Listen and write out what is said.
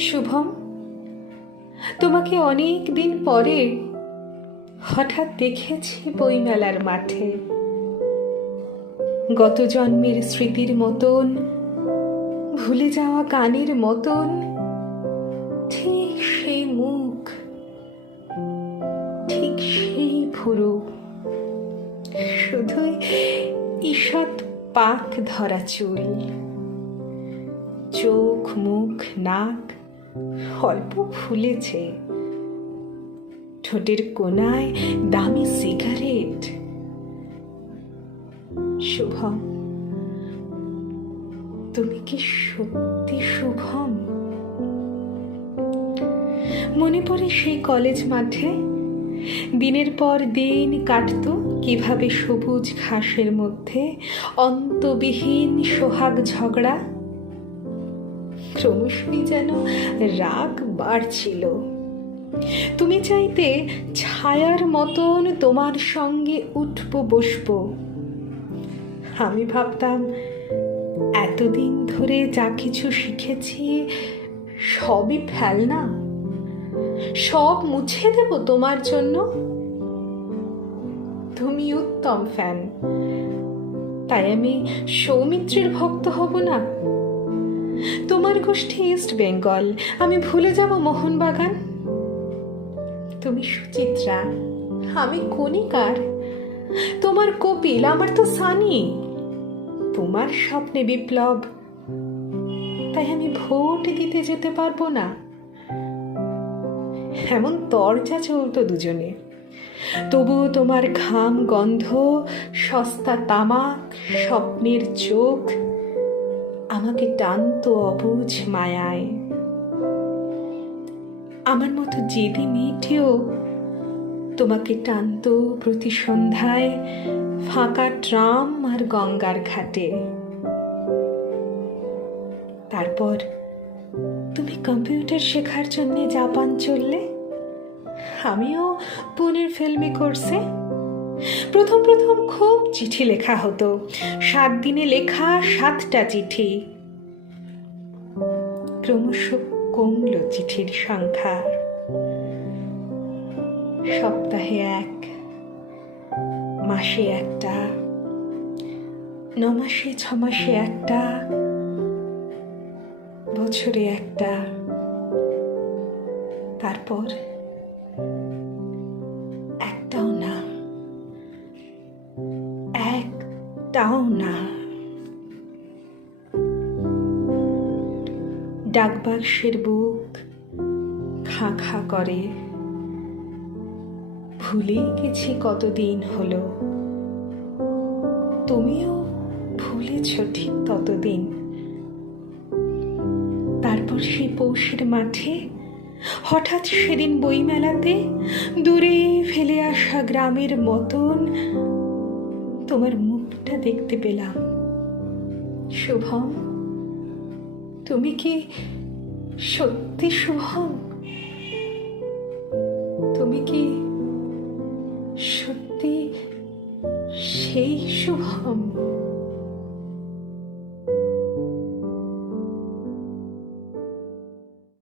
শুভম, তোমাকে অনেক দিন পরে হঠাৎ দেখেছি বইমেলার মাঠে। গত জন্মের স্মৃতির মতন, ভুলে যাওয়া গানের মতন, ঠিক সেই মুখ, ঠিক সেই ভুরু, শুধুই ঈষৎ পাক ধরা চুল, চোখ মুখ নাক অল্প ফুলেছে, ঠোঁটের কোনায় দামি সিগারেট। শুভম, তুমি কি সত্যি শুভম? মনে পড়ে সেই কলেজ মাঠে দিনের পর দিন কাটত কিভাবে সবুজ ঘাসের মধ্যে অন্তবিহীন সোহাগ ঝগড়া। ক্রমশই যেন রাগ বাড়ছিল। তুমি চাইতে ছায়ার মতন তোমার সঙ্গে উঠবো বসবো। আমি ভাবতাম এতদিন ধরে যা কিছু শিখেছি সবই ফেলনা, সব মুছে দেব তোমার জন্য। তুমি উত্তম ফ্যান, তাই আমি সৌমিত্রের ভক্ত হব না? তোমার গোষ্ঠী ইস্ট বেঙ্গল, আমি ভুলে যাব মোহনবাগান। তুমি সুচিত্রা, আমি কণিকার। তোমার কপিল, আমার তো সানি। তোমার স্বপ্নে বিপ্লব, তাই আমি ভোট দিতে যেতে পারবো না। এমন তরজা চলতো দুজনে, তবুও তোমার ঘাম গন্ধ, সস্তা তামাক, স্বপ্নের চোখ আমাকে টানতো অবুঝ মায়ায়। আমার মতো জেদি মেয়েটিও তোমাকে টানতো প্রতি সন্ধ্যায় ফাঁকা ট্রাম আর গঙ্গার ঘাটে। তারপর তুমি কম্পিউটার শেখার জন্য জাপান চললে, আমিও পুনের ফিল্মি কোর্সে। প্রথম খুব চিঠি লেখা হতো, 7 দিনে লেখা 7টা চিঠি। ক্রমশ কমল চিঠির সংখ্যা। সপ্তাহে 1, মাসে 1টা, 9 মাসে 6 মাসে 1টা, বছরে 1টা। তারপর একটাও না, একটাও না। ডাকবাক্সের বুক খাঁ খাঁ করে। ভুলে গেছি কতদিন হলো, তুমিও ভুলেছ ঠিক ততদিন। তারপর সেই পৌষের মাঠে হঠাৎ সেদিন বইমেলাতে দূরে ফেলে আসা গ্রামের মতন তোমার মুখটা দেখতে পেলাম। শুভম, তুমি কি সত্যি শুভম? তুমি কি সত্যি সেই শুভম?